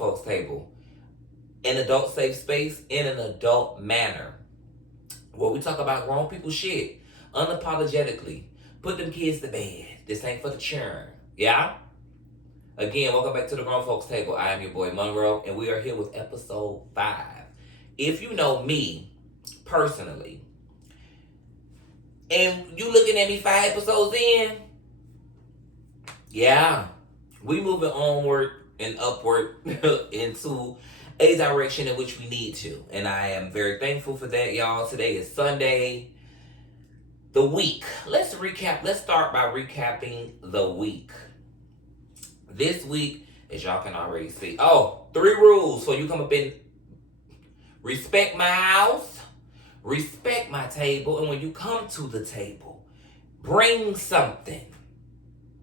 folks table. An adult safe space in an adult manner. Where we talk about grown people shit. Unapologetically. Put them kids to bed. This ain't for the churn. Yeah? Again, welcome back to the Grown Folks Table. I am your boy Monroe, and we are here with episode 5. If you know me personally, and you looking at me 5 episodes in, yeah, we moving onward and upward into a direction in which we need to. And I am very thankful for that, y'all. Today is Sunday. The week. Let's recap. Let's start by recapping the week. This week, as y'all can already see. 3 rules for you come up in. Respect my house. Respect my table. And when you come to the table, bring something.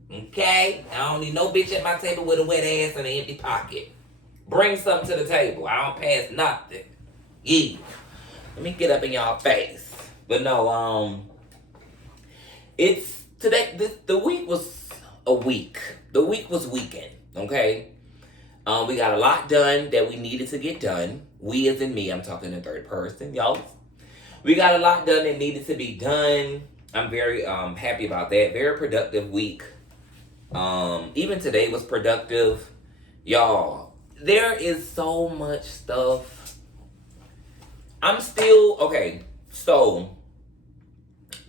Okay? I don't need no bitch at my table with a wet ass and an empty pocket. Bring something to the table. I don't pass nothing. Yeah. Let me get up in y'all face. But no, it's today. The week was a week. The week was weekend. Okay. We got a lot done that we needed to get done. We as in me. I'm talking in third person, y'all. We got a lot done that needed to be done. I'm very happy about that. Very productive week. Even today was productive, y'all. There is so much stuff. I'm still okay. So,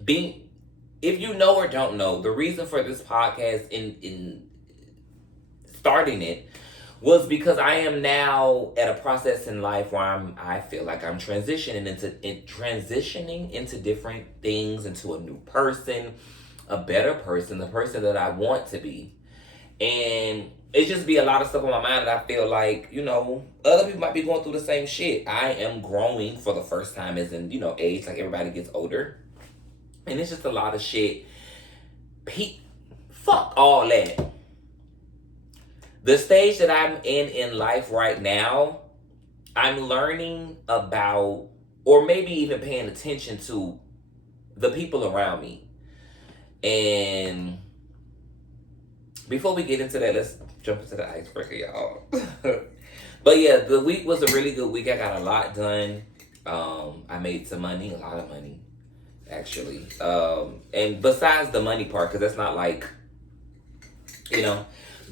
if you know or don't know, the reason for this podcast in starting it was because I am now at a process in life where I feel like I'm transitioning into different things, into a new person, a better person, the person that I want to be. And it just be a lot of stuff on my mind that I feel like, other people might be going through the same shit. I am growing for the first time as in, age, like everybody gets older. And it's just a lot of shit. Fuck all that. The stage that I'm in life right now, I'm learning about, or maybe even paying attention to the people around me. And before we get into that, let's jump into the icebreaker, y'all. But yeah, the week was a really good week. I got a lot done. I made some money, a lot of money, actually. And besides the money part, because that's not like,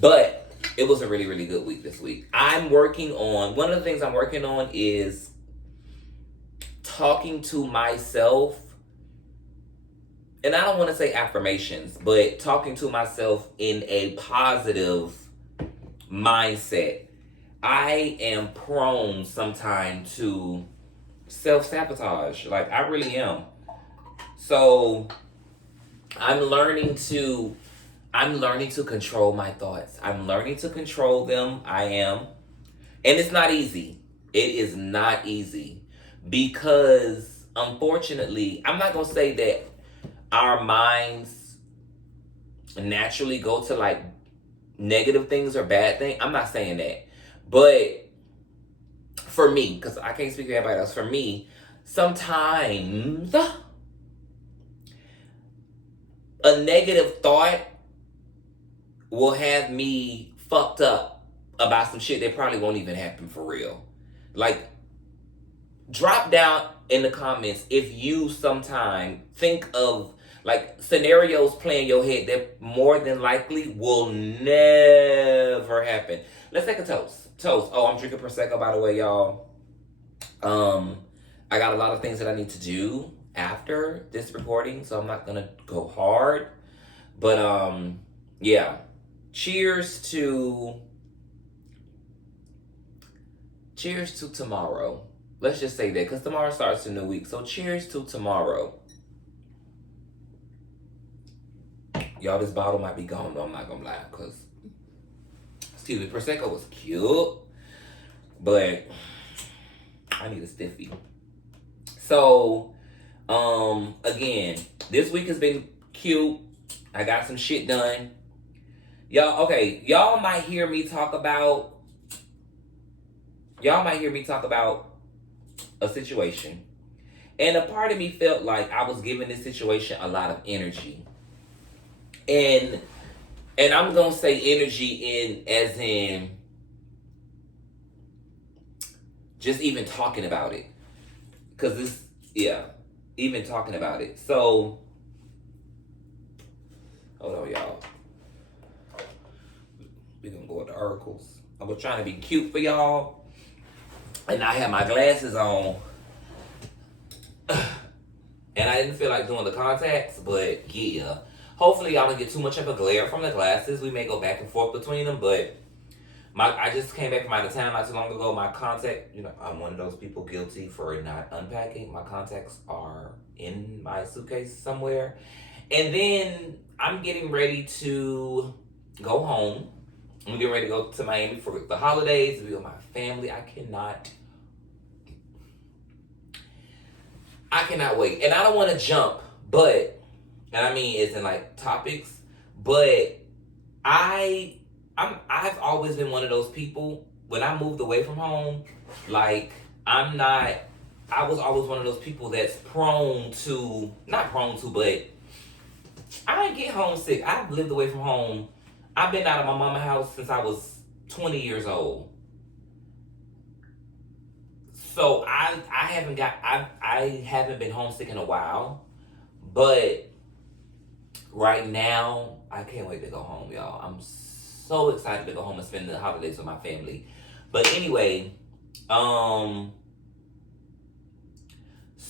but it was a really, really good week this week. One of the things I'm working on is talking to myself. And I don't want to say affirmations, but talking to myself in a positive mindset. I am prone sometimes to self-sabotage. Like, I really am. So, I'm learning to control my thoughts. I'm learning to control them. I am. And it's not easy. It is not easy. Because, unfortunately, I'm not going to say that our minds naturally go to like negative things or bad things. I'm not saying that. But for me, because I can't speak for everybody else, for me, sometimes a negative thought will have me fucked up about some shit that probably won't even happen for real. Like, drop down in the comments if you sometime think of like scenarios play in your head that more than likely will never happen. Let's take a toast. Toast. Oh, I'm drinking Prosecco, by the way, y'all. I got a lot of things that I need to do after this recording, so I'm not gonna go hard. But yeah. Cheers to tomorrow. Let's just say that, because tomorrow starts a new week. So cheers to tomorrow. Y'all, this bottle might be gone, though. I'm not going to lie. Because, Prosecco was cute. But I need a stiffy. So, again, this week has been cute. I got some shit done. Y'all might hear me talk about a situation. And a part of me felt like I was giving this situation a lot of energy. And I'm going to say energy as in just even talking about it. Because this, yeah, even talking about it. So, hold on, y'all. We're going to go with the oracles. I was trying to be cute for y'all. And I had my glasses on. And I didn't feel like doing the contacts, but yeah. Hopefully y'all don't get too much of a glare from the glasses. We may go back and forth between them, but I just came back from out of town not too long ago. My contact, I'm one of those people guilty for not unpacking. My contacts are in my suitcase somewhere. And then I'm getting ready to go home. I'm getting ready to go to Miami for the holidays, to be with my family. I cannot wait. And I don't want to jump, but, and I mean, it's in like topics, but I've always been one of those people, when I moved away from home, like, I was always one of those people that's not prone to, but I get homesick. I've lived away from home. I've been out of my mama's house since I was 20 years old. So I haven't been homesick in a while, but right now I can't wait to go home, y'all. I'm so excited to go home and spend the holidays with my family. But anyway, so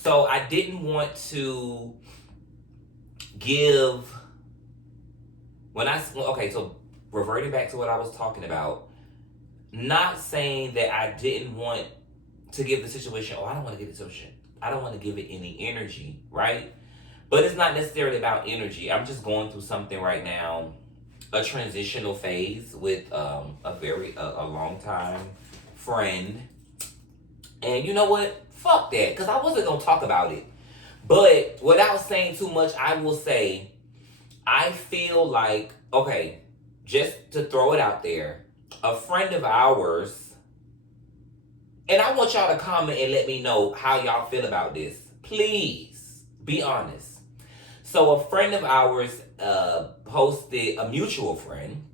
I didn't want to give so reverting back to what I was talking about, not saying that I didn't want to give the situation, I don't want to give it situation. I don't want to give it any energy, right? But it's not necessarily about energy. I'm just going through something right now, a transitional phase with a long time friend. And you know what? Fuck that, because I wasn't going to talk about it. But without saying too much, I will say, I feel like, okay, just to throw it out there, a friend of ours, and I want y'all to comment and let me know how y'all feel about this. Please, be honest. So a friend of ours posted, a mutual friend,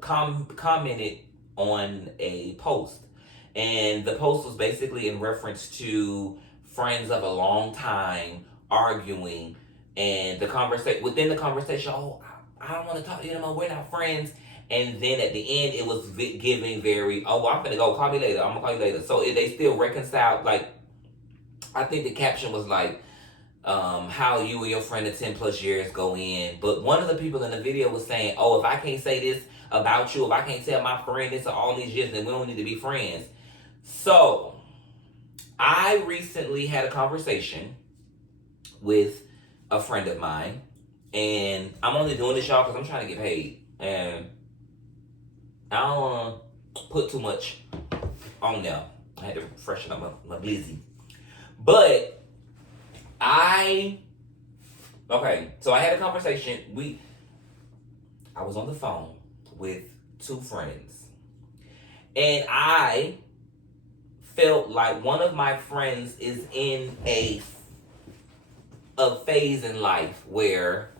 commented on a post. And the post was basically in reference to friends of a long time arguing, and within the conversation, I don't want to talk to you anymore, we're not friends. And then at the end, it was giving very, I'm gonna go, call me later, I'm gonna call you later. So they still reconciled, like, I think the caption was like, how you and your friend of 10 plus years go in. But one of the people in the video was saying, if I can't say this about you, if I can't tell my friend this all these years, then we don't need to be friends. So I recently had a conversation with a friend of mine, and I'm only doing this, y'all, because I'm trying to get paid, and I don't want to put too much on there. I had to freshen up my blizzy. But so I had a conversation. I was on the phone with two friends, and I felt like one of my friends is in a phase in life where,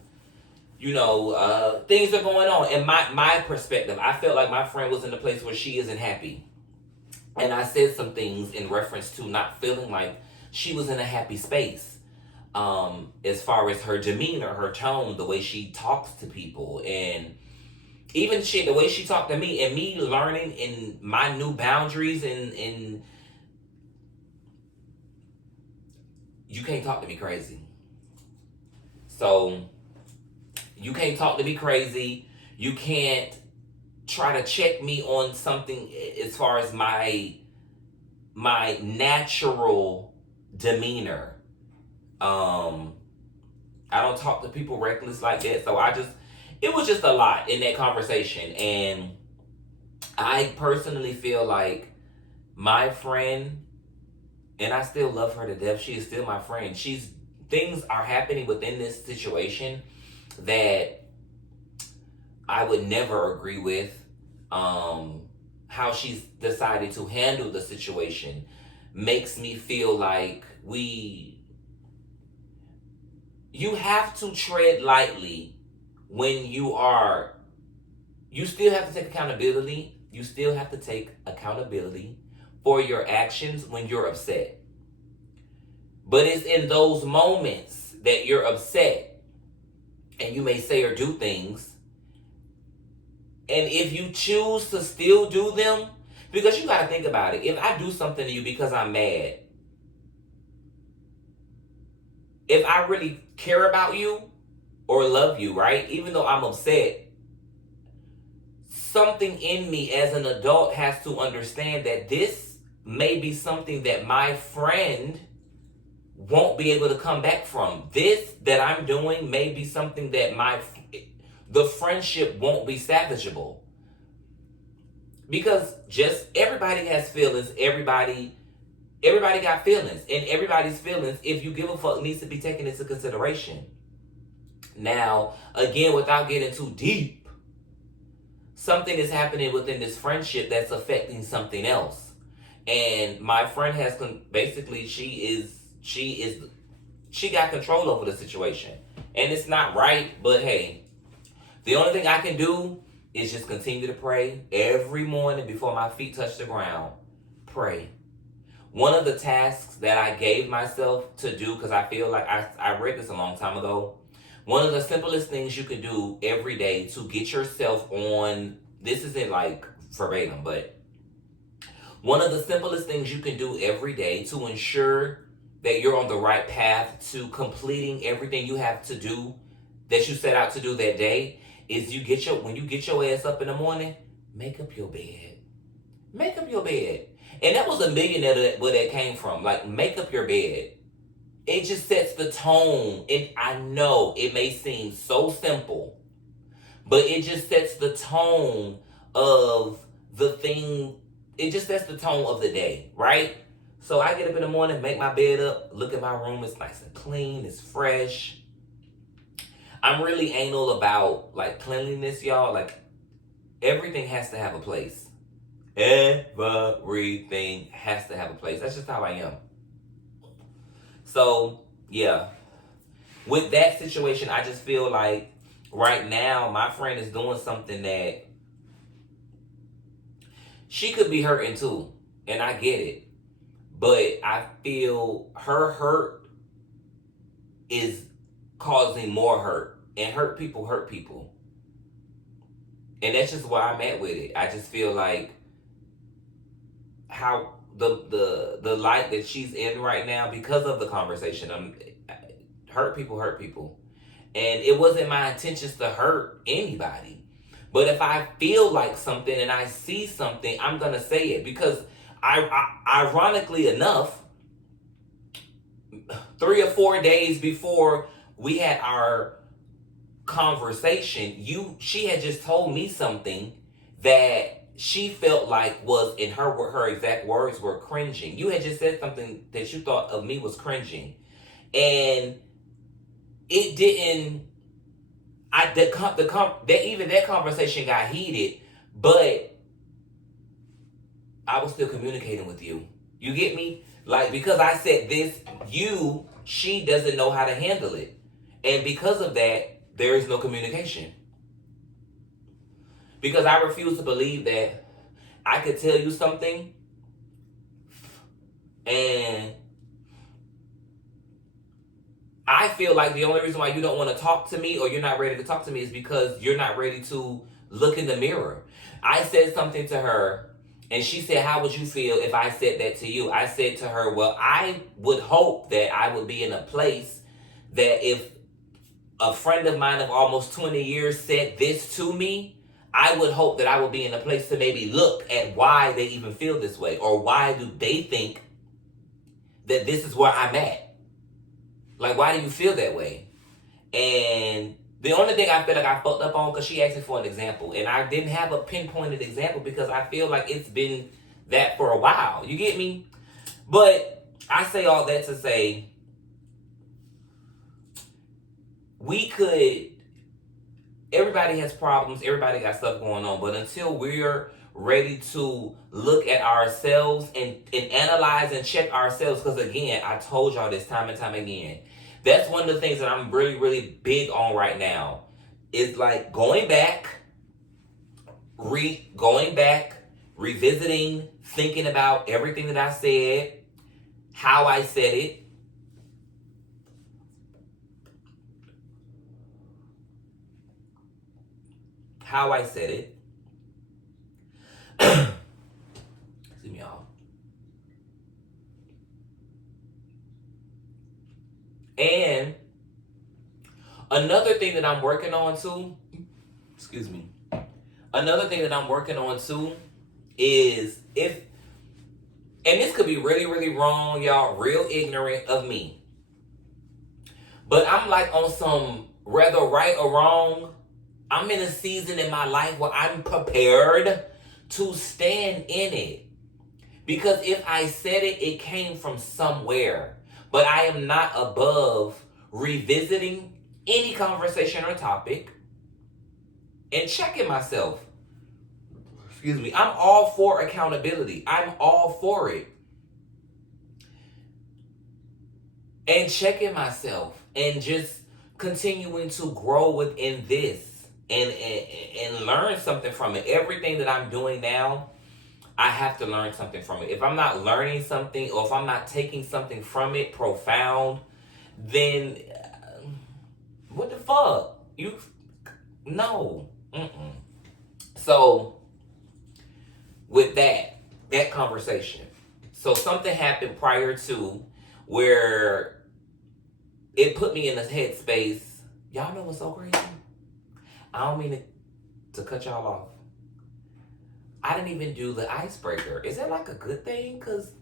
things are going on. In my perspective, I felt like my friend was in a place where she isn't happy. And I said some things in reference to not feeling like she was in a happy space. As far as her demeanor, her tone, the way she talks to people, and even the way she talked to me, and me learning in my new boundaries, and you can't talk to me crazy. So you can't talk to me crazy. You can't try to check me on something as far as my natural demeanor. I don't talk to people reckless like that. So it was just a lot in that conversation. And I personally feel like my friend, and I still love her to death, she is still my friend. Things are happening within this situation that I would never agree with. How she's decided to handle the situation makes me feel like you have to tread lightly when you still have to take accountability. You still have to take accountability for your actions when you're upset. But it's in those moments that you're upset and you may say or do things. And if you choose to still do them, because you got to think about it. If I do something to you because I'm mad, if I really care about you or love you, right? Even though I'm upset, something in me as an adult has to understand that this may be something that my friend won't be able to come back from. This that I'm doing may be something that the friendship won't be salvageable. Because just everybody has feelings. Everybody got feelings. And everybody's feelings, if you give a fuck, needs to be taken into consideration. Now, again, without getting too deep, something is happening within this friendship that's affecting something else. And my friend has basically, she got control over the situation. And it's not right, but hey, the only thing I can do is just continue to pray every morning before my feet touch the ground. Pray. One of the tasks that I gave myself to do, because I feel like I read this a long time ago, one of the simplest things you can do every day to get yourself on, this isn't like verbatim, but one of the simplest things you can do every day to ensure that you're on the right path to completing everything you have to do, that you set out to do that day, is when you get your ass up in the morning, make up your bed. Make up your bed. And that was $1 million where that came from. Like, make up your bed. It just sets the tone. And I know it may seem so simple, but it just sets the tone of the thing. It just sets the tone of the day, right? So I get up in the morning, make my bed up, look at my room. It's nice and clean. It's fresh. I'm really anal about like cleanliness, y'all. Like, everything has to have a place. Everything has to have a place. That's just how I am. So, yeah. With that situation, I just feel like right now my friend is doing something that she could be hurting too. And I get it. But I feel her hurt is causing more hurt. And hurt people hurt people. And that's just where I'm at with it. I just feel like how the light that she's in right now, because of the conversation, hurt people hurt people. And it wasn't my intentions to hurt anybody. But if I feel like something and I see something, I'm going to say it. Because ironically enough, 3 or 4 days before we had our conversation, she had just told me something that she felt like was, in her exact words were, cringing. You had just said something that you thought of me was cringing, and it didn't. That conversation got heated, but I was still communicating with you. You get me? Like, because I said this, she doesn't know how to handle it, and because of that, there is no communication. Because I refuse to believe that I could tell you something and I feel like the only reason why you don't want to talk to me or you're not ready to talk to me is because you're not ready to look in the mirror. I said something to her and she said, how would you feel if I said that to you? I said to her, well, I would hope that I would be in a place that if a friend of mine of almost 20 years said this to me, I would hope that I would be in a place to maybe look at why they even feel this way, or why do they think that this is where I'm at. Like, why do you feel that way? And the only thing I feel like I fucked up on, because she asked me for an example, and I didn't have a pinpointed example because I feel like it's been that for a while. You get me? But I say all that to say, everybody has problems, everybody got stuff going on, but until we're ready to look at ourselves and analyze and check ourselves, because again, I told y'all this time and time again, that's one of the things that I'm really, really big on right now, is like going back, revisiting, thinking about everything that I said, how I said it. How I said it. Excuse me, y'all. And another thing that I'm working on too, excuse me. Another thing that I'm working on too is and this could be really, really wrong, y'all, real ignorant of me. But I'm like on some, whether right or wrong, I'm in a season in my life where I'm prepared to stand in it. Because if I said it, it came from somewhere. But I am not above revisiting any conversation or topic and checking myself. Excuse me. I'm all for accountability. I'm all for it. And checking myself and just continuing to grow within this and learn something from it. Everything that I'm doing now, I have to learn something from it. If I'm not learning something or if I'm not taking something from it profound, then what the fuck? No. So with that conversation, so something happened prior to where it put me in a headspace. Y'all know what's so crazy? I don't mean to cut y'all off. I didn't even do the icebreaker. Is that like a good thing? Because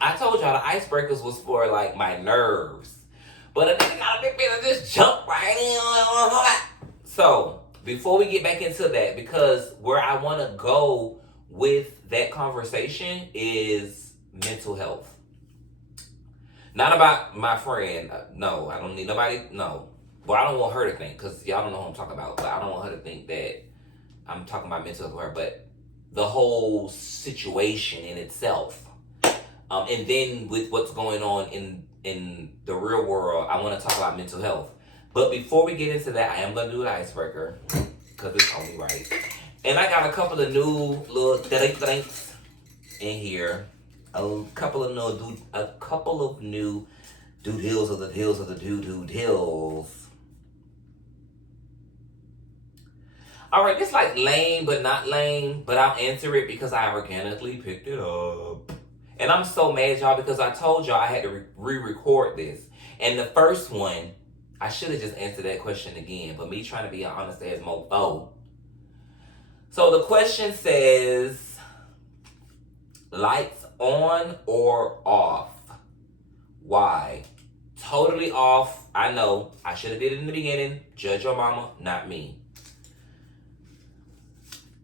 I told y'all the icebreakers was for like my nerves. But a nigga got a big to just jump right in. So before we get back into that, because where I want to go with that conversation is mental health. Not about my friend. No, I don't need nobody. No. Well, I don't want her to think, because y'all don't know who I'm talking about. But I don't want her to think that I'm talking about mental health with her. But the whole situation in itself. And then with what's going on in the real world, I want to talk about mental health. But before we get into that, I am going to do an icebreaker, because it's only right. And I got a couple of new little things in here. A couple of new dude hills of the dude hills. All right, this like lame but not lame, but I'll answer it because I organically picked it up. And I'm so mad, y'all, because I told y'all I had to re-record this. And the first one, I should have just answered that question again, but me trying to be an honest ass mofo. So the question says, lights on or off? Why? Totally off. I know. I should have did it in the beginning. Judge your mama, not me.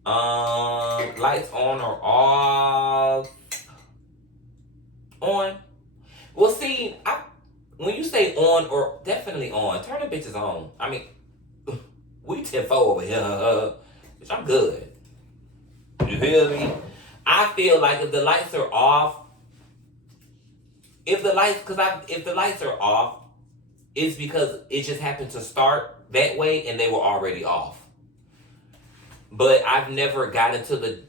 Lights on or off? On. Well, see, when you say on or definitely on, turn the bitches on. I mean, we 10-4 over here, bitch, I'm good. You feel me? I feel like if the lights are off, if the lights are off, it's because it just happened to start that way and they were already off. But I've never got into the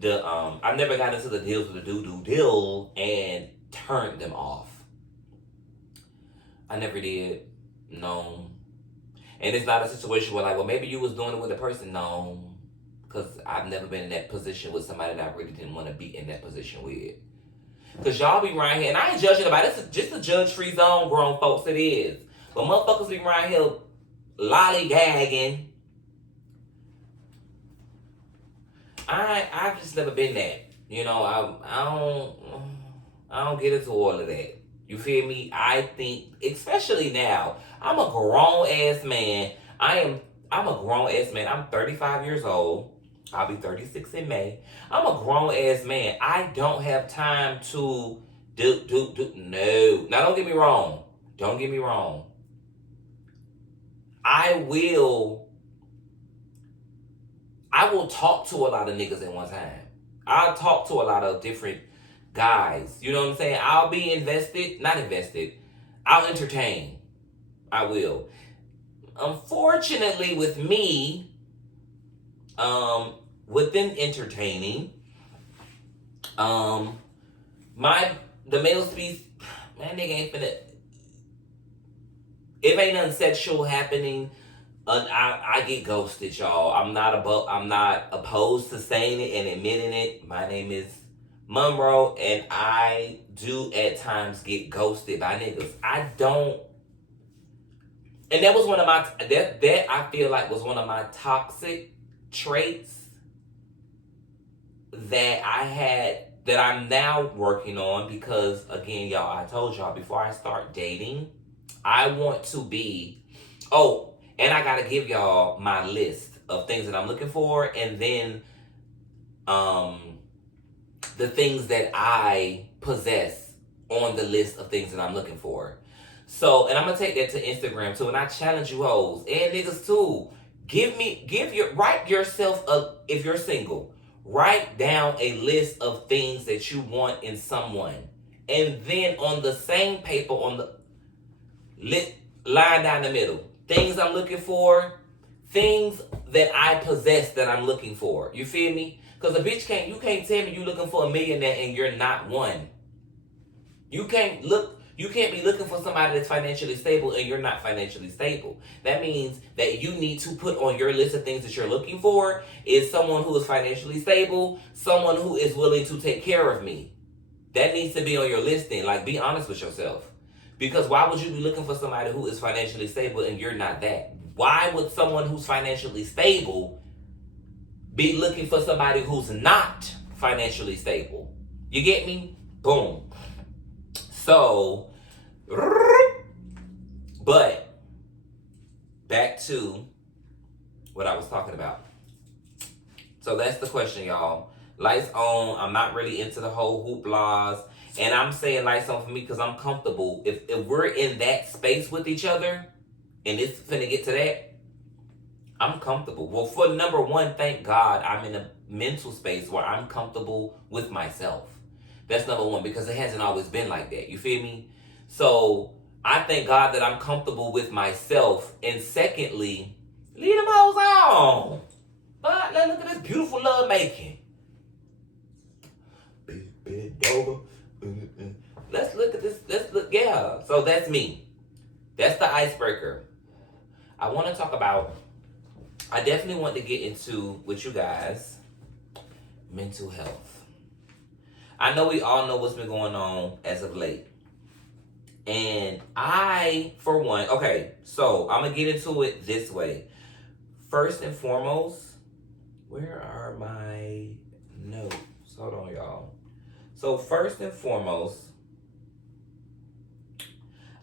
deals with the deal and turned them off. I never did. No. And it's not a situation where like, well, maybe you was doing it with a person. No. Because I've never been in that position with somebody that I really didn't want to be in that position with. Because y'all be around here, and I ain't judging about it. It's just a judge-free zone, grown folks, it is. But motherfuckers be around here lollygagging. I've just never been that. You know, I don't get into all of that. You feel me? I think, especially now, I'm a grown-ass man. I'm a grown-ass man. I'm 35 years old. I'll be 36 in May. I'm a grown-ass man. I don't have time to no. Now, don't get me wrong. Don't get me wrong. I will talk to a lot of niggas at one time. I'll talk to a lot of different guys. You know what I'm saying? I'll be not invested. I'll entertain. I will. Unfortunately, with me, within entertaining, the male species, man, nigga ain't finna. If ain't nothing sexual happening, I get ghosted, y'all. I'm not opposed to saying it and admitting it. My name is Monroe, and I do at times get ghosted by niggas. I don't, and that was one of my that I feel like was one of my toxic traits that I had that I'm now working on, because again, y'all, I told y'all before I start dating, I want to be, oh, and I gotta give y'all my list of things that I'm looking for, and then the things that I possess on the list of things that I'm looking for. So, and I'm gonna take that to Instagram too, and I challenge you hoes and niggas too. Write yourself if you're single, write down a list of things that you want in someone. And then on the same paper, on the line down the middle, things I'm looking for, things that I possess that I'm looking for. You feel me? Because a bitch you can't tell me you looking for a millionaire and you're not one. You can't be looking for somebody that's financially stable and you're not financially stable. That means that you need to put on your list of things that you're looking for is someone who is financially stable, someone who is willing to take care of me. That needs to be on your listing. Like, be honest with yourself. Because why would you be looking for somebody who is financially stable and you're not that? Why would someone who's financially stable be looking for somebody who's not financially stable? You get me? Boom. So, but back to what I was talking about. So that's the question, y'all. Lights on. I'm not really into the whole hooplas. And I'm saying lights on for me because I'm comfortable. If we're in that space with each other, and it's finna get to that, I'm comfortable. Well, for number one, thank God I'm in a mental space where I'm comfortable with myself. That's number one, because it hasn't always been like that. You feel me? So I thank God that I'm comfortable with myself. And secondly, leave them hoes on. But let's look at this beautiful love making. Bend over. Let's look at this. Yeah. So that's me. That's the icebreaker. I want to talk about, I definitely want to get into, with you guys, mental health. I know we all know what's been going on as of late. And I, for one, okay, so I'm going to get into it this way. First and foremost, where are my notes? Hold on, y'all. So first and foremost,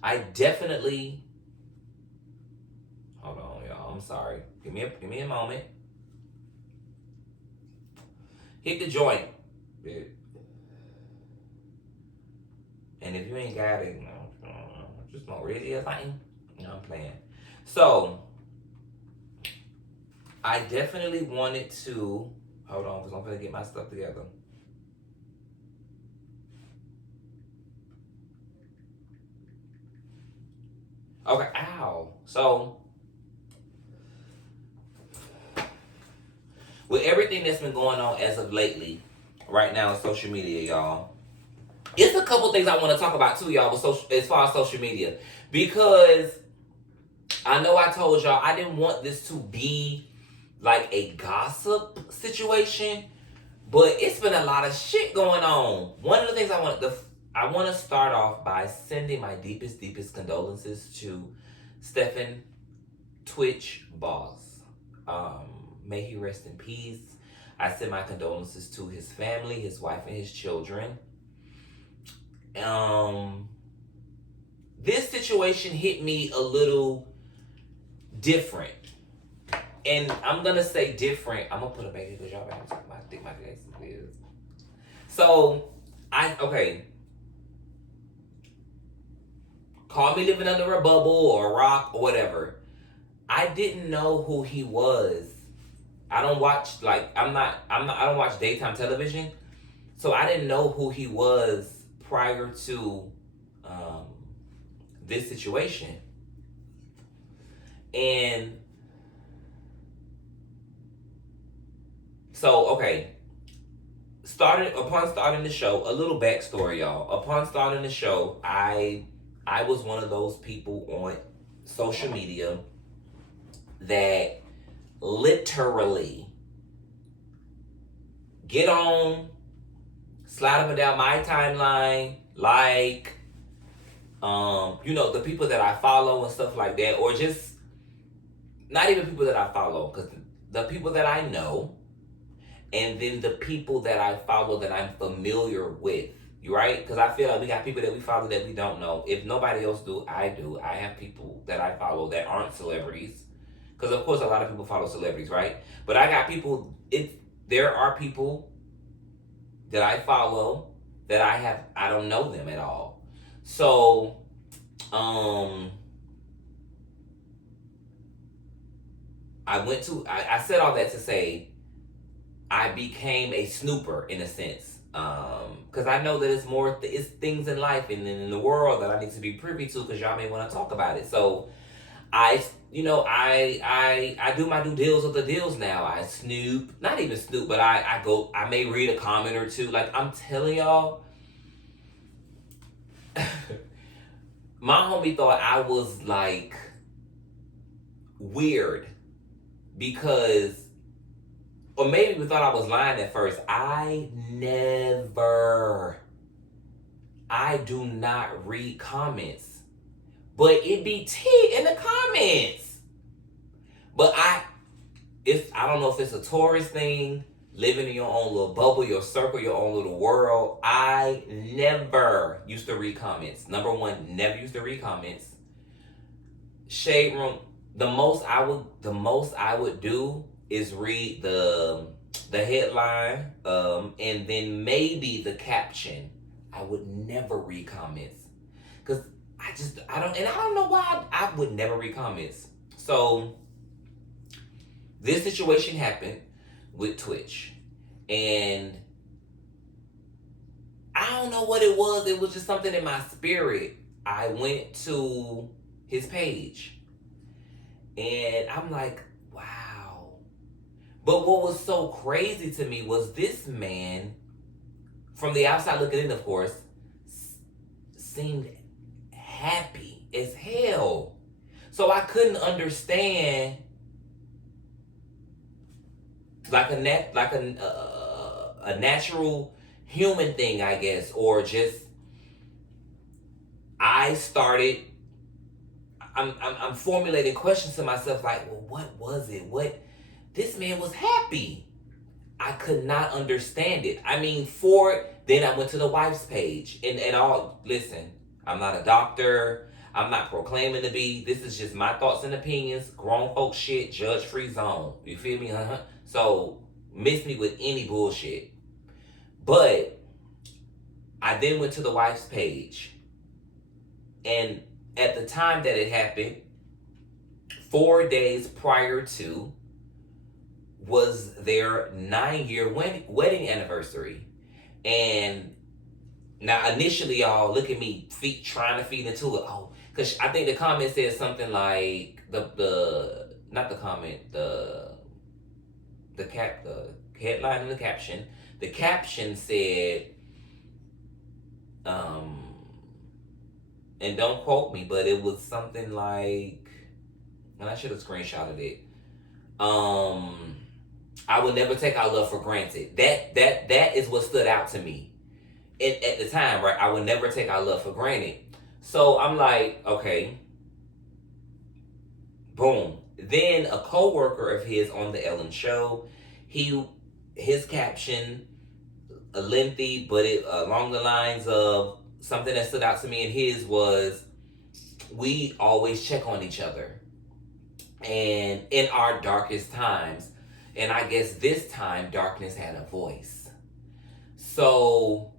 I definitely, hold on, y'all. I'm sorry. Give me a moment. Hit the joint. And if you ain't got it, just not ready or something. I'm playing. So, I definitely wanted to, hold on, because I'm going to get my stuff together. Okay, ow. So, with everything that's been going on as of lately, right now on social media, y'all, it's a couple things I want to talk about too, y'all, as far as social media. Because I know I told y'all I didn't want this to be like a gossip situation, but it's been a lot of shit going on. One of the things I want to start off by sending my deepest condolences to Stephen Twitch Boss. May he rest in peace. I send my condolences to his family, his wife, and his children. This situation hit me a little different. And I'm going to say different. I'm going to put it back here because y'all better talk about my glasses is. So, okay. Call me living under a bubble or a rock or whatever. I didn't know who he was. I don't watch, I don't watch daytime television. So I didn't know who he was prior to this situation. And So, okay. Upon starting the show, a little backstory, y'all. Upon starting the show, I was one of those people on social media that literally get on, slide up and down my timeline, like, the people that I follow and stuff like that, or just not even people that I follow, because the people that I know, and then the people that I follow that I'm familiar with, right? Because I feel like we got people that we follow that we don't know. If nobody else do, I do. I have people that I follow that aren't celebrities, because of course a lot of people follow celebrities, right? But I got people. There are people that I follow that I don't know them at all. So, I said all that to say I became a snooper in a sense. Because I know that it's things in life and in the world that I need to be privy to, because y'all may want to talk about it. So I do my due deals with the deals now. I snoop, not even snoop, but I may read a comment or two. Like, I'm telling y'all, my homie thought I was like weird because, or maybe we thought I was lying at first. I do not read comments, but it be tea in the comments. But I don't know if it's a tourist thing, living in your own little bubble, your circle, your own little world. I never used to read comments. Number one, never used to read comments. Shade room. The most I would do is read the headline, and then maybe the caption. I would never read comments, because I don't know why I would never read comments. So this situation happened with Twitch, and I don't know what it was. It was just something in my spirit. I went to his page, and I'm like, wow. But what was so crazy to me was this man, from the outside looking in, of course, seemed happy as hell. So I couldn't understand, like a natural human thing, I guess, or just I'm formulating questions to myself like, well, what was it? This man was happy. I could not understand it. I mean, then I went to the wife's page and all. Listen, I'm not a doctor. I'm not proclaiming to be. This is just my thoughts and opinions. Grown folk shit, judge-free zone. You feel me? So miss me with any bullshit. But I then went to the wife's page, and at the time that it happened, 4 days prior to, was their 9-year wedding anniversary. And now initially, y'all, look at me trying to feed into it. Oh, because I think the comment said something like not the comment, the headline and the caption. The caption said, and don't quote me, but it was something like, and I should have screenshotted it. I would never take our love for granted. That is what stood out to me at the time, right? I would never take our love for granted. So I'm like, okay, boom. Then a co-worker of his on the Ellen show, his caption, lengthy, but it along the lines of something that stood out to me, and his was, we always check on each other, and in our darkest times. And I guess this time darkness had a voice. So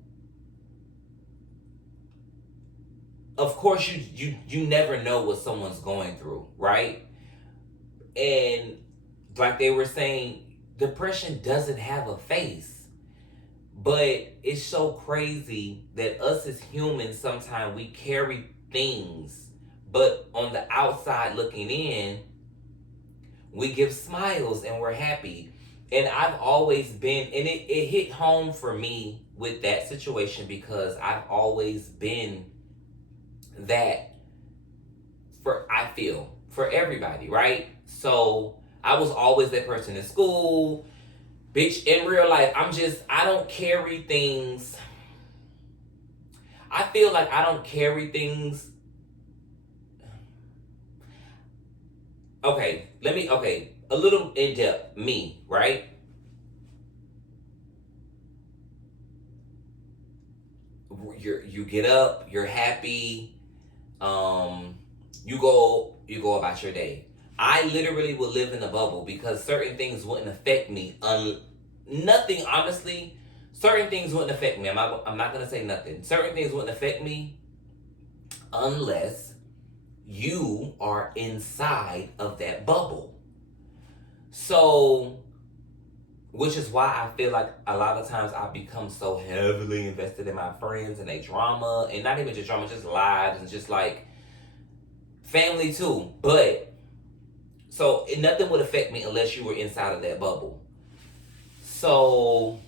of course you never know what someone's going through, right? And like they were saying, depression doesn't have a face. But it's so crazy that us as humans, sometimes we carry things, but on the outside looking in, we give smiles and we're happy. And I've always been, and it hit home for me with that situation because I've always been that I feel, for everybody, right? So I was always that person in school. Bitch, in real life, I don't carry things. I feel like I don't carry things. Okay, a little in depth. Me, right? You get up, you're happy, you go about your day. I literally would live in a bubble because certain things wouldn't affect me. Nothing, honestly. Certain things wouldn't affect me. I'm not gonna say nothing. Certain things wouldn't affect me unless you are inside of that bubble. So, which is why I feel like a lot of times I become so heavily invested in my friends and their drama, and not even just drama, just lives and just like family too. But so nothing would affect me unless you were inside of that bubble. So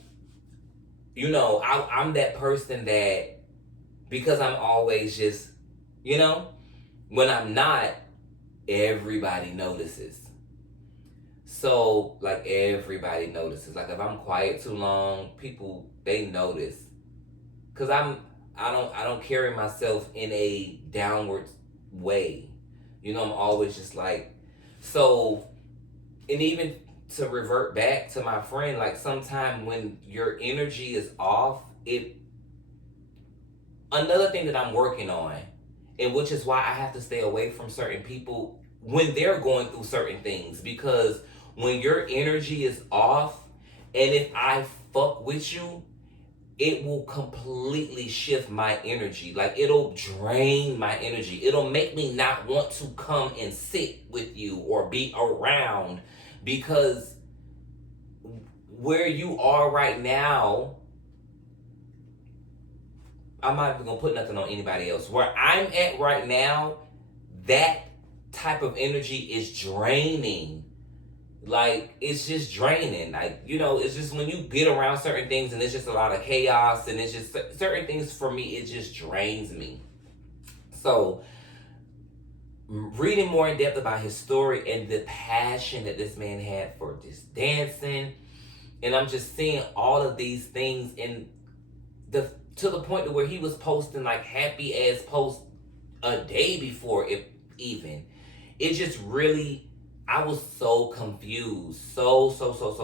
I'm that person that, because I'm always just, when I'm not, everybody notices. So like everybody notices. Like if I'm quiet too long, people, they notice. Cause I don't carry myself in a downward way. I'm always just like, so, and even to revert back to my friend, like sometime when your energy is off, another thing that I'm working on, and which is why I have to stay away from certain people when they're going through certain things, because when your energy is off, and if I fuck with you, it will completely shift my energy. Like it'll drain my energy. It'll make me not want to come and sit with you or be around, because where you are right now, I'm not even gonna put nothing on anybody else. Where I'm at right now, that type of energy is draining. Like it's just draining. Like it's just when you get around certain things and it's just a lot of chaos, and it's just certain things, for me it just drains me. So reading more in depth about his story and the passion that this man had for just dancing, and I'm just seeing all of these things in the to the point to where he was posting like happy ass posts a day before, if even. It just really, I was so confused. So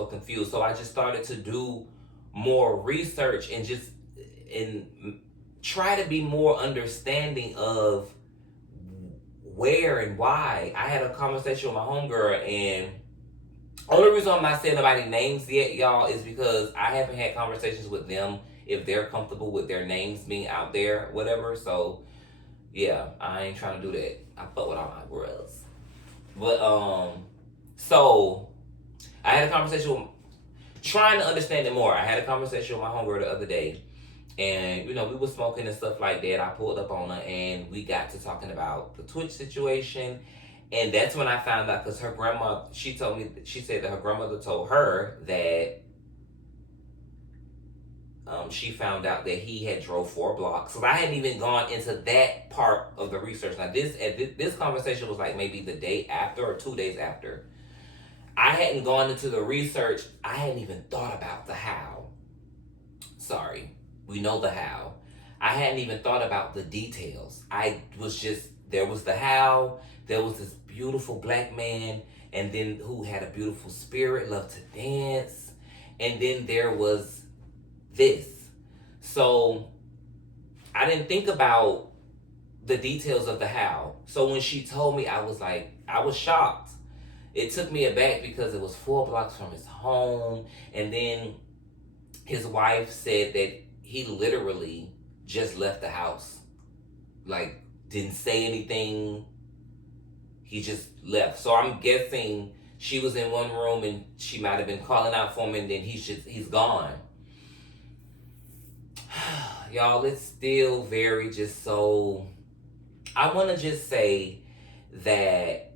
confused. So I just started to do more research and try to be more understanding of where and why. I had a conversation with my homegirl, and only reason I'm not saying nobody's names yet, y'all, is because I haven't had conversations with them if they're comfortable with their names being out there, whatever. So yeah, I ain't trying to do that. I fuck with all my bros. But so I had a conversation with, trying to understand it more. I had a conversation with my homegirl the other day, and we were smoking and stuff like that. I pulled up on her, and we got to talking about the Twitch situation, and that's when I found out, because her grandma, she said that her grandmother told her that she found out that he had drove 4 blocks. So I hadn't even gone into that part of the research. Now this conversation was like maybe the day after or 2 days after. I hadn't gone into the research. I hadn't even thought about the how. Sorry, we know the how. I hadn't even thought about the details. There was the how. There was this beautiful black man, and then who had a beautiful spirit, loved to dance, and then there was this. So I didn't think about the details of the how. So when she told me, I was shocked. It took me aback because it was 4 blocks from his home. And then his wife said that he literally just left the house. Like, didn't say anything. He just left. So I'm guessing she was in one room and she might have been calling out for him, and then he's gone. Y'all, it's still very just so... I want to just say that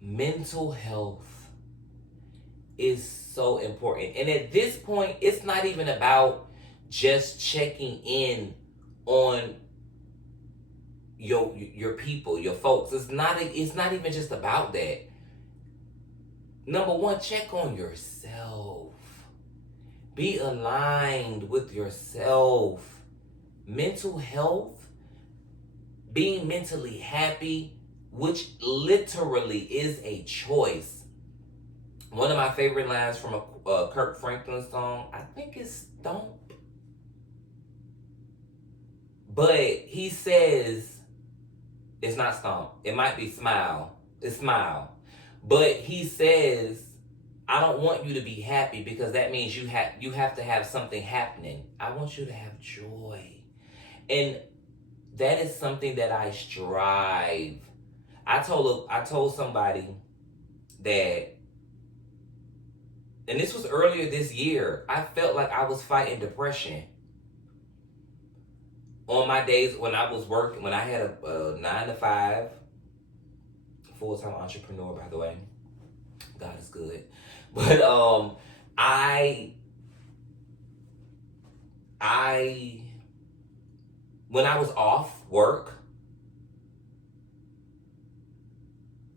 mental health is so important. And at this point, it's not even about just checking in on your people, your folks. It's not even just about that. Number one, check on yourself. Be aligned with yourself. Mental health, being mentally happy, which literally is a choice. One of my favorite lines from a Kirk Franklin song, I think it's Stomp. But he says, it's not Stomp. It might be Smile. It's Smile. But he says, I don't want you to be happy because that means you have to have something happening. I want you to have joy. And that is something that I strive. I told somebody that, and this was earlier this year, I felt like I was fighting depression. On my days when I was working, when I had a 9 to 5, full-time entrepreneur, by the way. God is good. But when I was off work,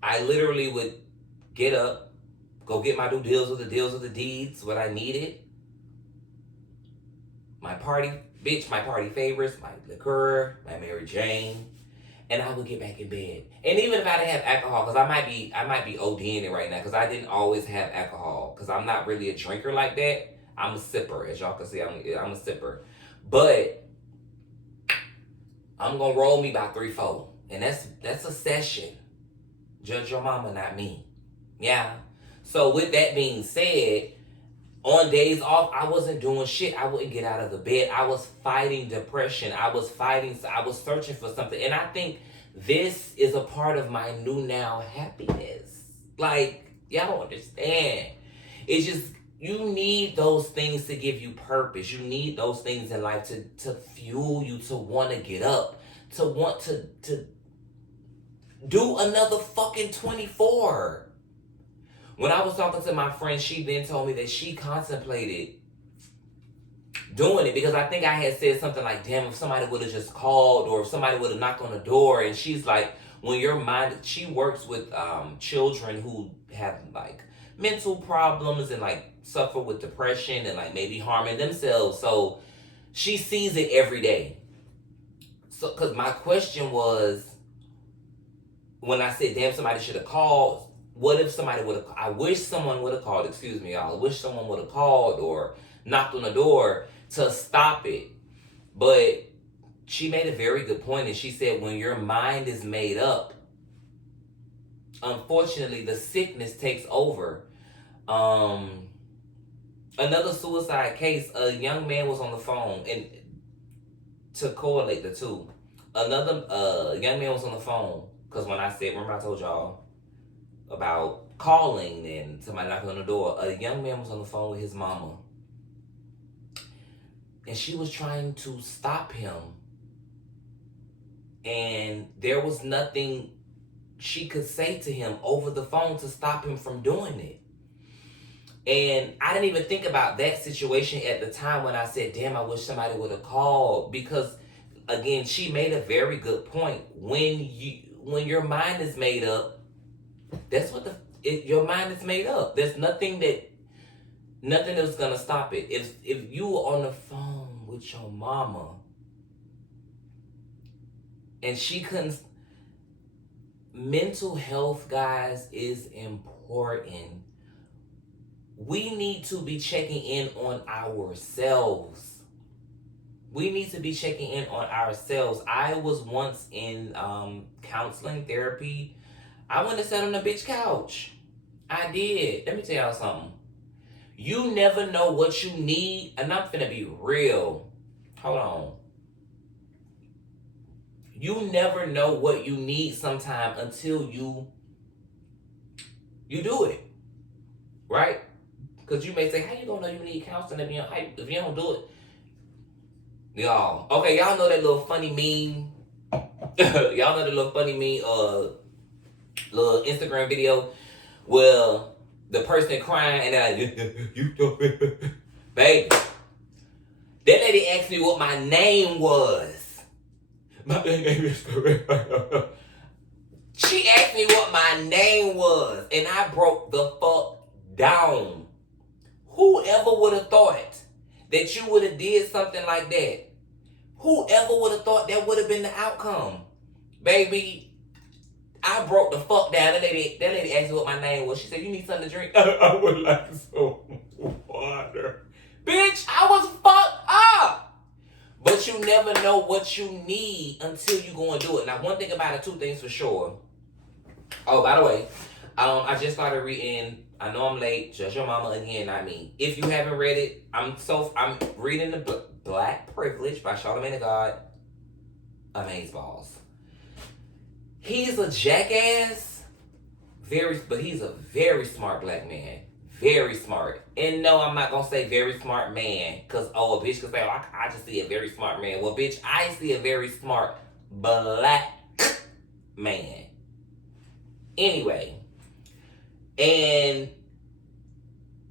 I literally would get up, go get my deals of the deeds, what I needed. My party favorites, my liqueur, my Mary Jane, and I would get back in bed. And even if I didn't have alcohol, because I might be ODing it right now, because I didn't always have alcohol, because I'm not really a drinker like that. I'm a sipper, as y'all can see. I'm a sipper, but I'm gonna roll me by 3-4, and that's a session. Judge your mama, not me. Yeah. So with that being said, on days off, I wasn't doing shit. I wouldn't get out of the bed. I was fighting depression. I was searching for something. And I think this is a part of my new now happiness. Like, y'all don't understand. It's just, you need those things to give you purpose. You need those things in life to fuel you, to want to get up, to want to do another fucking 24. When I was talking to my friend, she then told me that she contemplated doing it because I think I had said something like, damn, if somebody would have just called or if somebody would have knocked on the door. And she's like, when your mind, she works with children who have like mental problems and like suffer with depression and like maybe harming themselves. So she sees it every day. So, because my question was, when I said, damn, somebody should have called, what if somebody would have, I wish someone would have called, excuse me, y'all. I wish someone would have called or knocked on the door to stop it. But she made a very good point, and she said, when your mind is made up, unfortunately, the sickness takes over. Another suicide case, a young man was on the phone, and to correlate the two, another young man was on the phone, because when I said, remember I told y'all about calling and somebody knocking on the door, a young man was on the phone with his mama, and she was trying to stop him, and there was nothing she could say to him over the phone to stop him from doing it. And I didn't even think about that situation at the time when I said, damn, I wish somebody would have called, because again, she made a very good point. When your mind is made up, that's what your mind is made up. There's nothing that's gonna stop it. If you were on the phone with your mama and she couldn't, mental health, guys, is important. We need to be checking in on ourselves. We need to be checking in on ourselves. I was once in counseling, therapy. I went to sit on the bitch couch. I did. Let me tell y'all something. You never know what you need, and I'm finna be real. Hold on. You never know what you need sometime until you do it. Right? Because you may say, how you gonna know you need counseling if you don't do it? Y'all. Okay, y'all know that little funny meme. Y'all know the little funny meme, little Instagram video. Well, the person crying and they're like, you don't, baby. That lady asked me what my name was. My name is She asked me what my name was, and I broke the fuck down. Whoever would have thought that you would have did something like that? Whoever would have thought that would have been the outcome? Baby, I broke the fuck down. That lady asked me what my name was. She said, you need something to drink? I would like some water. Bitch, I was fucked up. But you never know what you need until you go and do it. Now, one thing about it, two things for sure. Oh, by the way, I just started reading, I know I'm late, Judge Your Mama Again, not me. If you haven't read it, I'm reading The Black Privilege by Charlamagne the God. Amazeballs. He's a jackass, but he's a very smart black man. Very smart. And no, I'm not gonna say very smart man, because a bitch can say, oh, I just see a very smart man. Well, bitch, I see a very smart black man. Anyway, and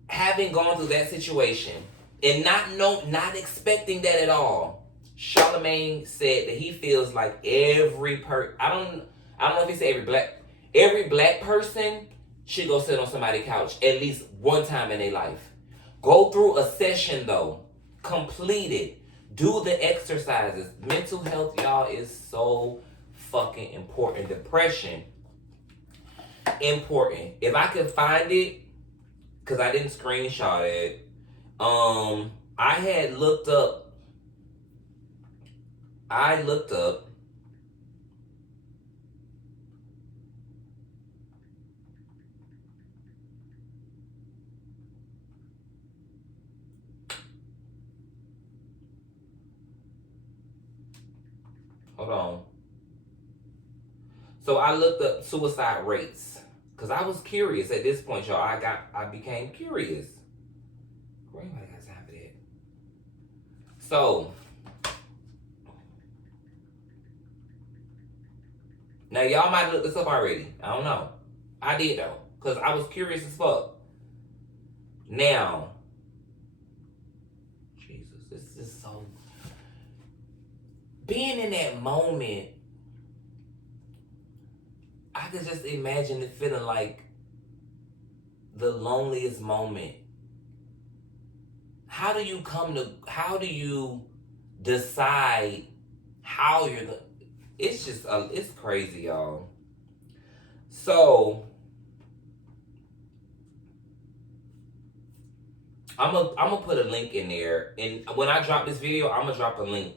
having gone through that situation and not expecting that at all, Charlamagne said that he feels like every I don't know if he said every black person should go sit on somebody's couch at least one time in their life. Go through a session though, complete it, do the exercises. Mental health, y'all, is so fucking important. Depression, important. If I could find it, because I didn't screenshot it, I had looked up, hold on. So I looked up suicide rates. Because I was curious at this point, y'all. I became curious. Anybody got time for that? So, now y'all might have looked this up already. I don't know. I did though. Because I was curious as fuck. Now, Jesus, this is so... Being in that moment, I could just imagine it feeling like the loneliest moment. How do you decide how you're gonna... It's just, it's crazy, y'all. So, I'm gonna put a link in there. And when I drop this video, I'm gonna drop a link.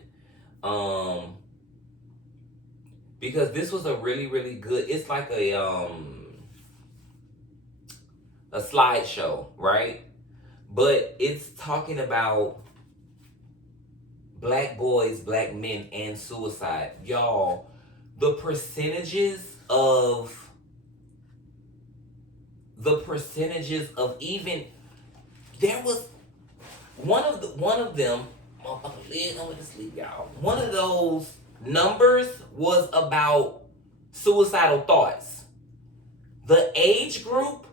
Because this was a really, really good, it's like a slideshow, right? But it's talking about black boys, black men, and suicide. Y'all, the percentages of even, there was one of them, motherfucker, I went to sleep, y'all. One of those numbers was about suicidal thoughts. The age group,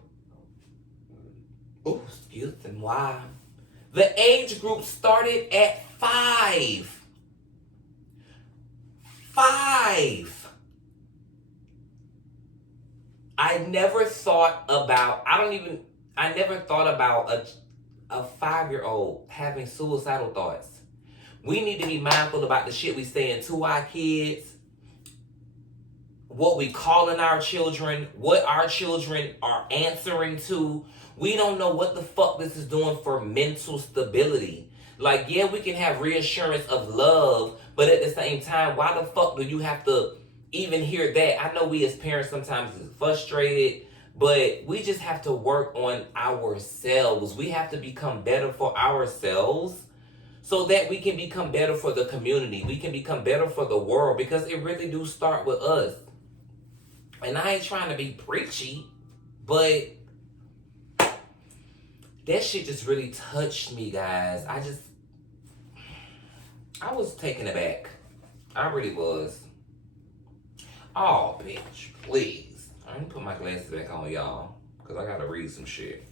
why? The age group started at 5. 5. I never thought about a 5-year-old having suicidal thoughts. We need to be mindful about the shit we saying to our kids, what we calling our children, what our children are answering to. We don't know what the fuck this is doing for mental stability. Like, yeah, we can have reassurance of love, but at the same time, why the fuck do you have to even hear that? I know we as parents sometimes is frustrated, but we just have to work on ourselves. We have to become better for ourselves so that we can become better for the community. We can become better for the world, because it really do start with us. And I ain't trying to be preachy, but that shit just really touched me, guys. I was taken aback. I really was. Oh, bitch, please. I'm gonna put my glasses back on, y'all. because I gotta read some shit.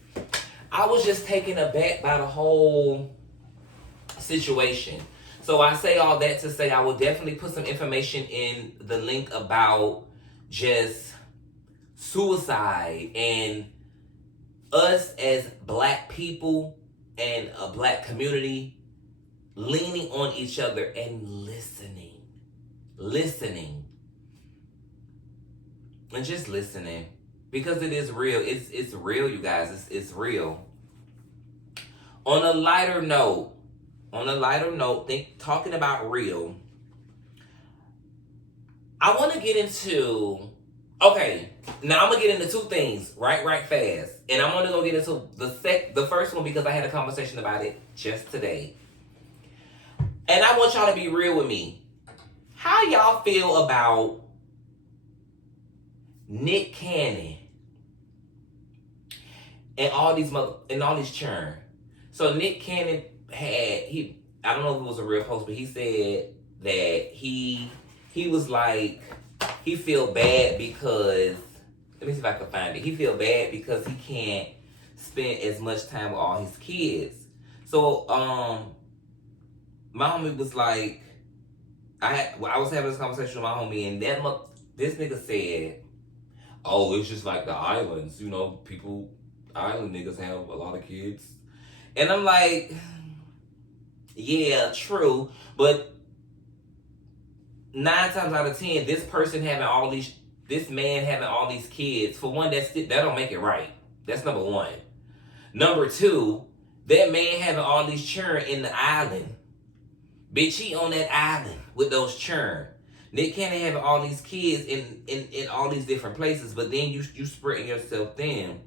I was just taken aback by the whole situation. So I say all that to say I will definitely put some information in the link about just suicide and us as black people and a black community leaning on each other and listening and just listening, because it is real. It's real, you guys. It's real. On a lighter note, talking about real, I want to get into. Okay, now I'm gonna get into two things right fast, and I'm gonna go get into the first one because I had a conversation about it just today, and I want y'all to be real with me. How y'all feel about Nick Cannon and all these churn? So Nick Cannon I don't know if it was a real post, but he said that he was like, he feel bad because, let me see if I can find it. He feel bad because he can't spend as much time with all his kids. So my homie was like, I was having this conversation with my homie, and this nigga said, oh, it's just like the islands, island niggas have a lot of kids. And I'm like, yeah, true, but 9 times out of 10, this man having all these kids, for one, that don't make it right. That's number one. Number two, that man having all these children in the island. Bitch, he on that island with those children. Nick Cannon having all these kids in all these different places, but then you spreading yourself thin.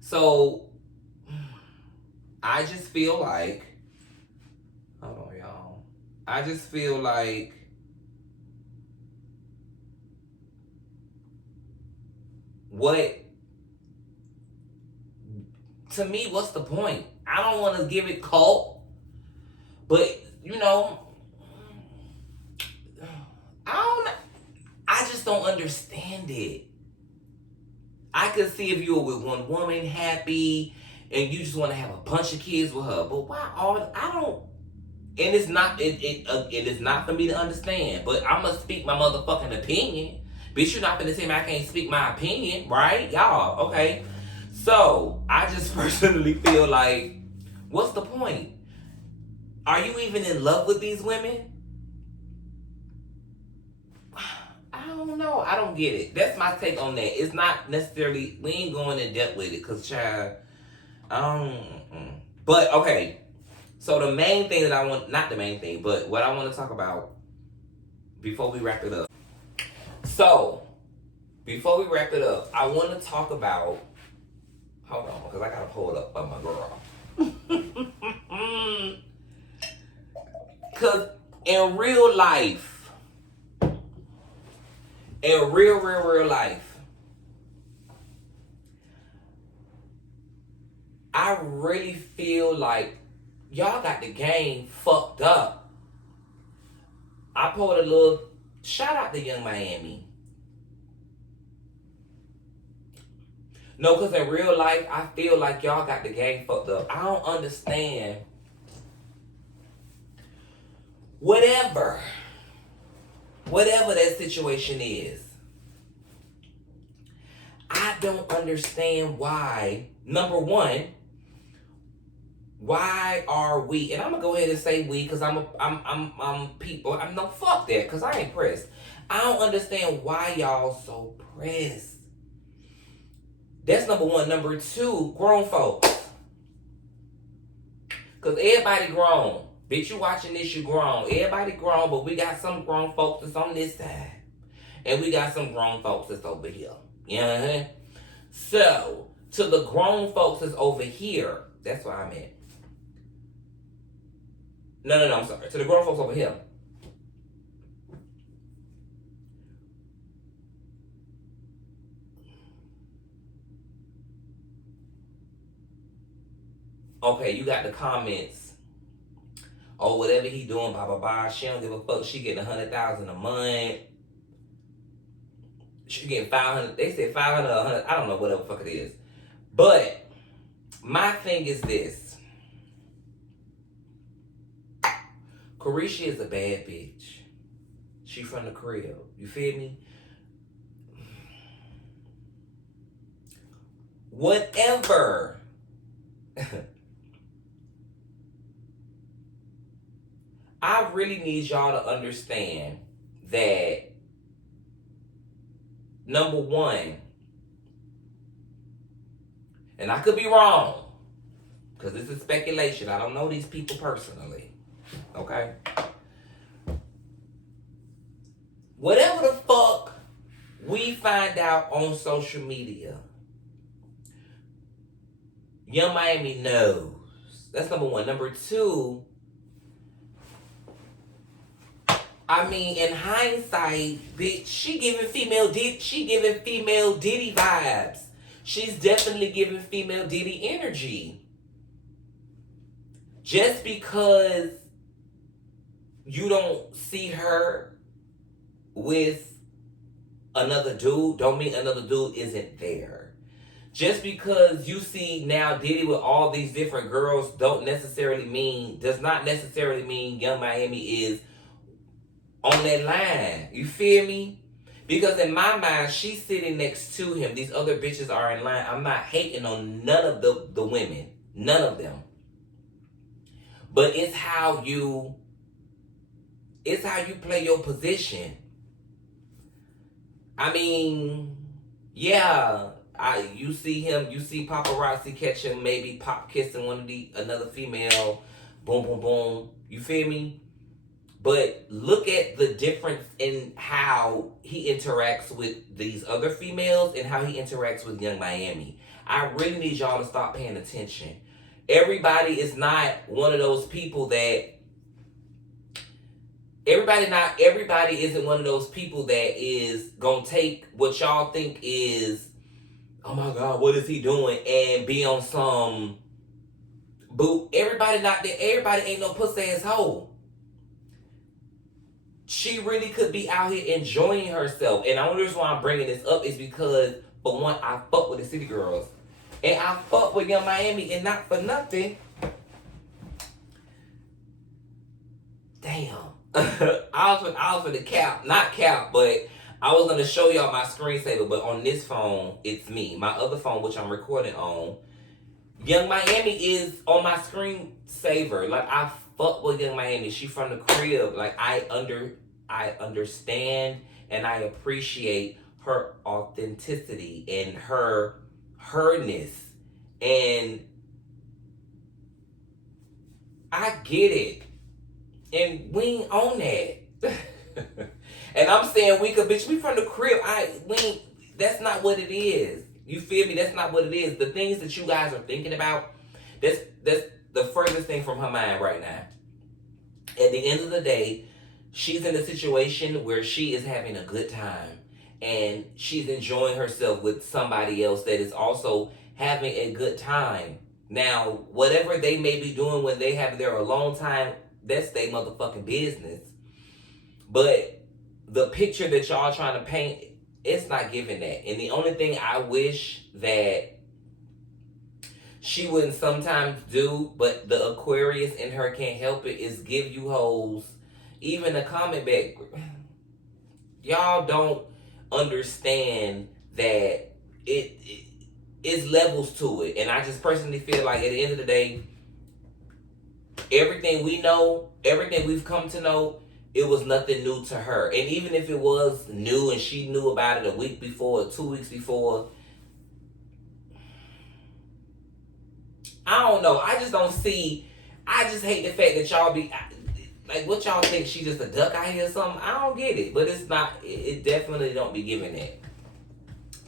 So I just feel like, hold on, y'all. I just feel like to me, what's the point? I don't want to give it cult, but I just don't understand it. I could see if you were with one woman happy and you just want to have a bunch of kids with her, but why and it's not it is not for me to understand, but I'm gonna speak my motherfucking opinion. Bitch, you're not gonna tell me I can't speak my opinion, right? Y'all, okay. So I just personally feel like, what's the point? Are you even in love with these women? I don't know. I don't get it. That's my take on that. It's not necessarily, we ain't going in depth with it, because child, but okay. So the main thing that I want, not the main thing, but what I want to talk about before we wrap it up. So, before we wrap it up, I want to talk about, hold on, because I got to pull it up by my girl. Because in real life, in real life, I really feel like y'all got the game fucked up. I pulled a little shout out to Young Miami. No, because in real life, I feel like y'all got the game fucked up. I don't understand. Whatever that situation is, I don't understand why. Number one, why are we? And I'm gonna go ahead and say we, because I'm people. No, fuck that, because I ain't pressed. I don't understand why y'all so pressed. That's number one. Number two, grown folks. Because everybody grown. Bitch, you watching this, you grown. Everybody grown, but we got some grown folks that's on this side. And we got some grown folks that's over here. You know what I mean? So, to the grown folks that's over here, that's what I meant. No, I'm sorry. To the grown folks over here. Okay, you got the comments. Oh, whatever he doing, blah, blah, blah. She don't give a fuck. She getting $100,000 a month. She getting 500. They said 500 or 100. I don't know, whatever the fuck it is. But my thing is this. Carisha is a bad bitch. She from the crib. You feel me? Whatever. I really need y'all to understand that, number one, and I could be wrong, because this is speculation. I don't know these people personally. Okay? Whatever the fuck we find out on social media, Young Miami knows. That's number one. Number two, I mean, in hindsight, bitch, she giving female Diddy vibes. She's definitely giving female Diddy energy. Just because you don't see her with another dude, don't mean another dude isn't there. Just because you see now Diddy with all these different girls does not necessarily mean Young Miami is on that line. You feel me? Because in my mind, she's sitting next to him. These other bitches are in line. I'm not hating on none of the women. None of them. But it's how you play your position. I mean, yeah, you see paparazzi catch him, maybe pop kissing another female, boom, boom, boom. You feel me? But look at the difference in how he interacts with these other females and how he interacts with Young Miami. I really need y'all to stop paying attention. Everybody is not one of those people that... Everybody isn't one of those people that is going to take what y'all think is, oh my God, what is he doing? And be on some boot. Everybody not there. Everybody ain't no pussy ass hoe. She really could be out here enjoying herself. And the only reason why I'm bringing this up is because, for one, I fuck with the City Girls. And I fuck with Young Miami, and not for nothing. Damn. I was for the not cap, but I was going to show y'all my screensaver, but on this phone, it's me. My other phone, which I'm recording on, Young Miami is on my screensaver. Like, I fuck with Young Miami. She from the crib. Like, I understand and I appreciate her authenticity and herness. And I get it. And we ain't on that. And I'm saying we could, bitch, we from the crib. That's not what it is. You feel me? That's not what it is. The things that you guys are thinking about, that's the furthest thing from her mind right now. At the end of the day, she's in a situation where she is having a good time. And she's enjoying herself with somebody else that is also having a good time. Now, whatever they may be doing when they have their alone time, that's their motherfucking business. But the picture that y'all trying to paint, it's not giving that. And the only thing I wish that she wouldn't sometimes do, but the Aquarius in her can't help it, is give you hoes even a comment back. Y'all don't understand that it's levels to it. And I just personally feel like at the end of the day, everything we know, everything we've come to know, it was nothing new to her. And even if it was new and she knew about it a week before, 2 weeks before, I don't know. I just hate the fact that y'all be, like, what y'all think, she just a duck out here or something? I don't get it. But it's not, it definitely don't be giving that.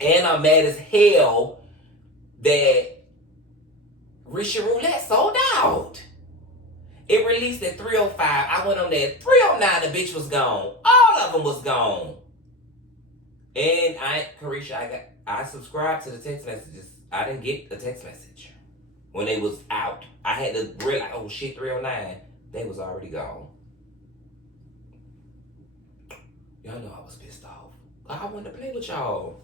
And I'm mad as hell that Risha Roulette sold out. It released at 3:05. I went on there at 3:09. The bitch was gone. All of them was gone. And I subscribed to the text messages. I didn't get a text message when they was out. I had to realize, oh shit, 3:09. They was already gone. Y'all know I was pissed off. I want to play with y'all.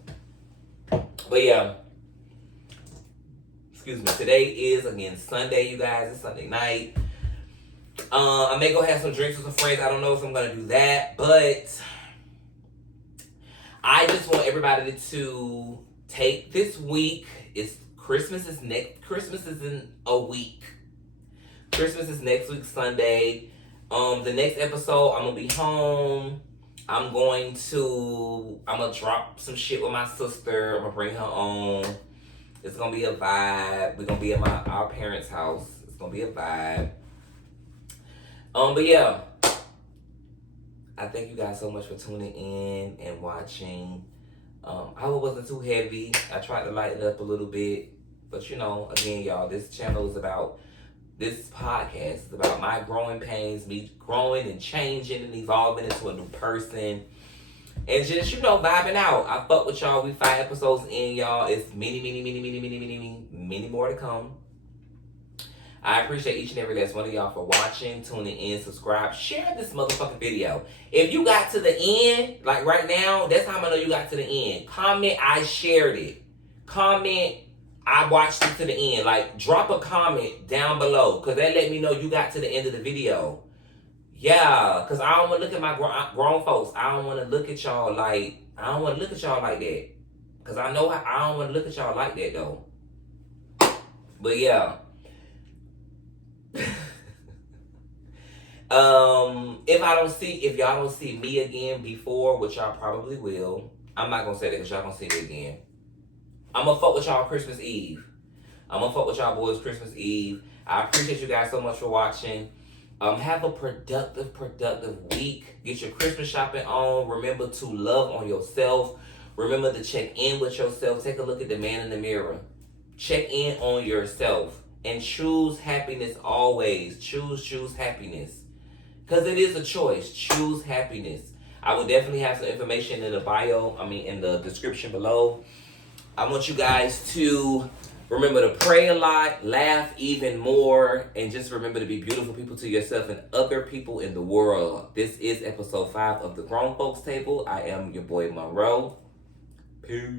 But yeah. Excuse me. Today is, again, Sunday, you guys. It's Sunday night. I may go have some drinks with some friends. I don't know if I'm going to do that. But I just want everybody to take this week. Christmas is in a week. Christmas is next week, Sunday. The next episode, I'm gonna be home. I'm gonna drop some shit with my sister. I'm gonna bring her on. It's gonna be a vibe. We're gonna be at our parents' house. It's gonna be a vibe. But yeah. I thank you guys so much for tuning in and watching. I hope it wasn't too heavy. I tried to lighten it up a little bit. But again, y'all, this podcast is about my growing pains, me growing and changing and evolving into a new person. And just, vibing out. I fuck with y'all. We 5 episodes in, y'all. It's many more to come. I appreciate each and every last one of y'all for watching, tuning in, subscribe, share this motherfucking video. If you got to the end, like right now, that's how I'm gonna know you got to the end. Comment, I shared it. Comment, I watched it to the end. Like, drop a comment down below, because that let me know you got to the end of the video. Yeah, because I don't want to look at my grown folks. I don't want to look at y'all like, that. Because I know I don't want to look at y'all like that, though. But yeah. If y'all don't see me again before, which y'all probably will, I'm not gonna say that because y'all gonna see me again. I'm gonna fuck with y'all Christmas Eve. I'm gonna fuck with y'all boys Christmas Eve. I appreciate you guys so much for watching. Have a productive week. Get your Christmas shopping on. Remember to love on yourself. Remember to check in with yourself. Take a look at the man in the mirror. Check in on yourself. And choose happiness always. Choose happiness. Because it is a choice. Choose happiness. I will definitely have some information in the description below. I want you guys to remember to pray a lot, laugh even more, and just remember to be beautiful people to yourself and other people in the world. This is episode 5 of the Grown Folks Table. I am your boy, Monroe. Peace.